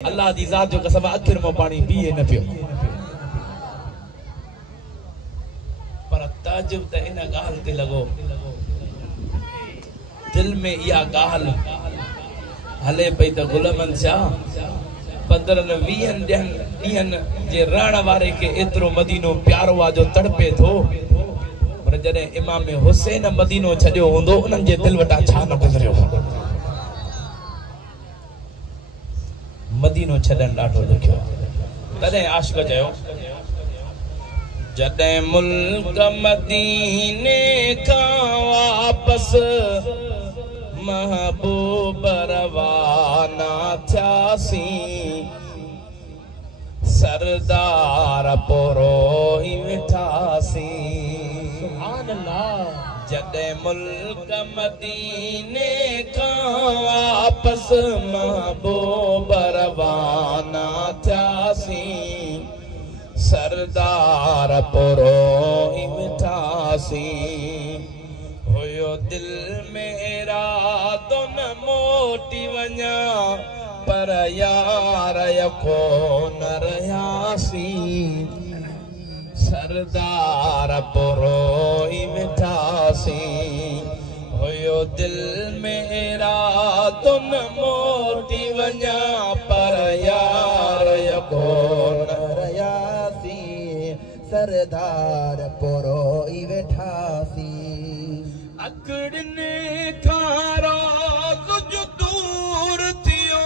अल्लाह दी ज़ात जो कसम अखिर में पानी पिए न पियो पर ताजुब त इन गाल ते लगो दिल में या गाल हले पई त गुलमन शाह 15-20 ॾींहंनि जे रहण वारे के एतिरो मदीनो प्यारो आ जो तड़पे थो पर जॾहिं इमाम हुसैन मदीनो छॾियो हूंदो उन्हनि जे दिल वटां छा न गुज़रियो हूंदो मदीनो छॾण ॾाढो ॾुखियो तॾहिं आशिक़ चयो जॾहिं मुल्क मदीने खां वापस महबूब रवाना थियासीं सरदार पोरो ही विठासीं सुभान अल्लाह जॾहिं मुल्क मदीने खां वापस महबूब रवाना थियासीं सरदार पोरो ही विठासीं हुयो दिल में इरादो न मोटी वञा पर यार यको न रहियासीं सरदार पोरो ही मिठासीं हुयो दिल में इरादो न मोटी वञा पर यार यको न रहियासीं सरदार पोरो ही वेठासीं अकड़ने खारा कुछ दूर थियो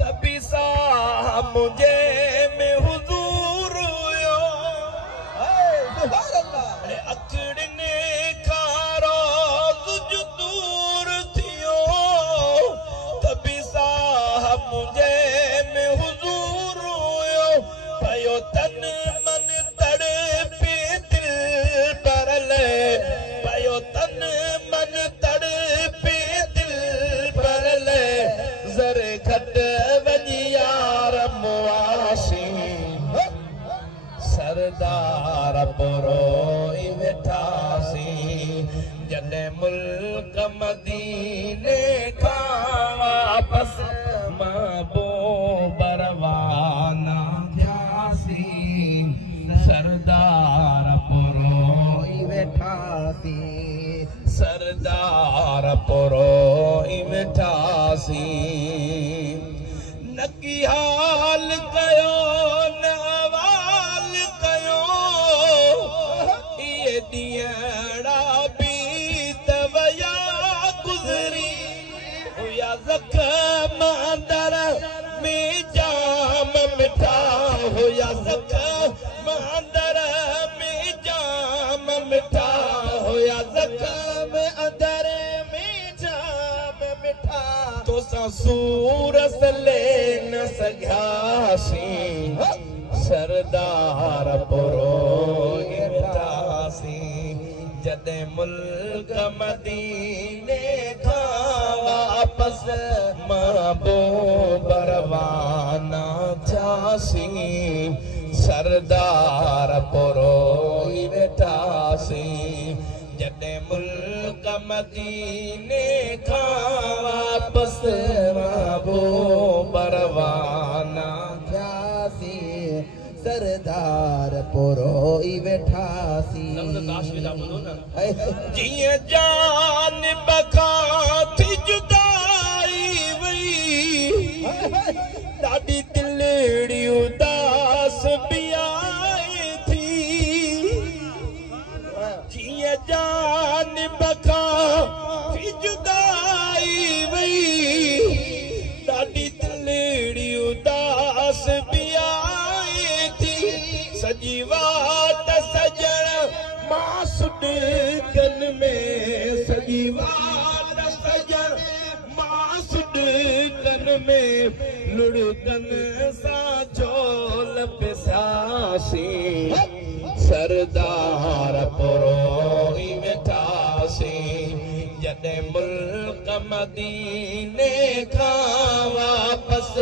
तभी सा मुझे में हुजूर हुयो अकड़ने खारा कुछ दूर थियो तभी सा मुझे में हुजूर हुयो भयो तन मन तड़पे दिल परले भयो तन मन तड़पे दिल परले ज़रे घट वञी यार मुआसी सरदार पोरो ही वेठासीं जॾहिं मुल्क मदीने खां वापस महबूब रवाना थियासीं सरदार पोरो ही वेठासीं सरदार पोरो ही वेठासीं न की हाल कयो न अवाल कयो ये ॾींहड़ा बि तवया गुज़री हुया ज़ख़्म अंदर में जाम मिठा हुया ज़ख़्म अंदर में जाम मिठा होया ज़ख़्म अंदर में जाम मिठा तो सा सूरत ले न सघियासीं सरदार पोरो ही वेठासीं जॾहिं मुल्क मदीने खां वापस महबूब रवाना थियासीं सरदार पोरो ही वेठासीं जॾहिं मुल्क मदीने खां वापस महबूब रवाना थियासीं सरदार पोरो ही वेठासीं जीअं जान बखां थी जुदाई वई ॾाढी दिलड़ी उदास बि आई थी जीअं जान बखां थी जुदाई वई ॾाढी दिलड़ी उदास बि आई थी सॼी वाट सजण मां सुॾकन में सॼी वाट सजण मां सुॾकन में लुड़कन सां झोल पिसासीं सरदार पोरो ही वेठासीं जॾहिं मुल्क मदीने खां वापस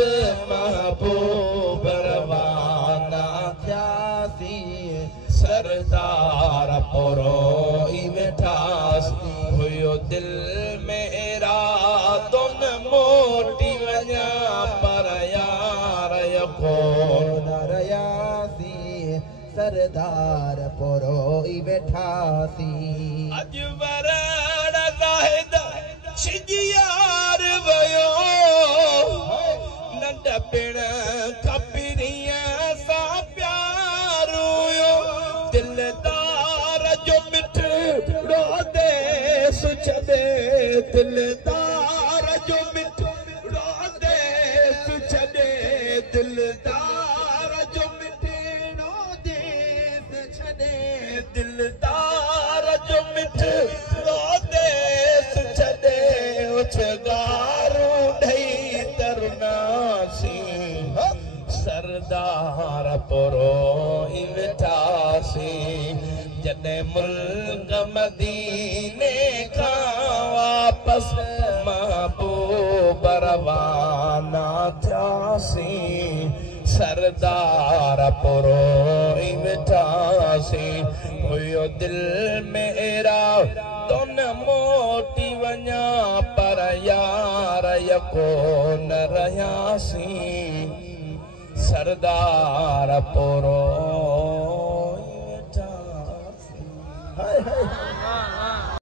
महबूब रवाना थियासीं सरदार पोरो ही वेठासीं हुयो दिल में इरादो न मोटी वञा सरदार पोरोई बैठा सी अज वरण ज़ाहिद शिजियार वयो नंढ पिण खपरीअ सां प्यार हुयो दिलदार जो मिठड़ो देस छॾे दिलदार जो मिठड़ो देस छॾे दिलदार जो मिठड़ो देस छॾे दिलदार जो मिठड़ो देस छॾे उछगारू ढई तरनासी सरदार पोरोई वेठासी जॾहिं मुल्क मदीने खां वापस महबूब रवाना थियासी सरदार पोरोई वेठासी हुयो दिल मेरा तो न मोटी वञा पर यार यको न रहियासी सरदार पोरोई वेठासी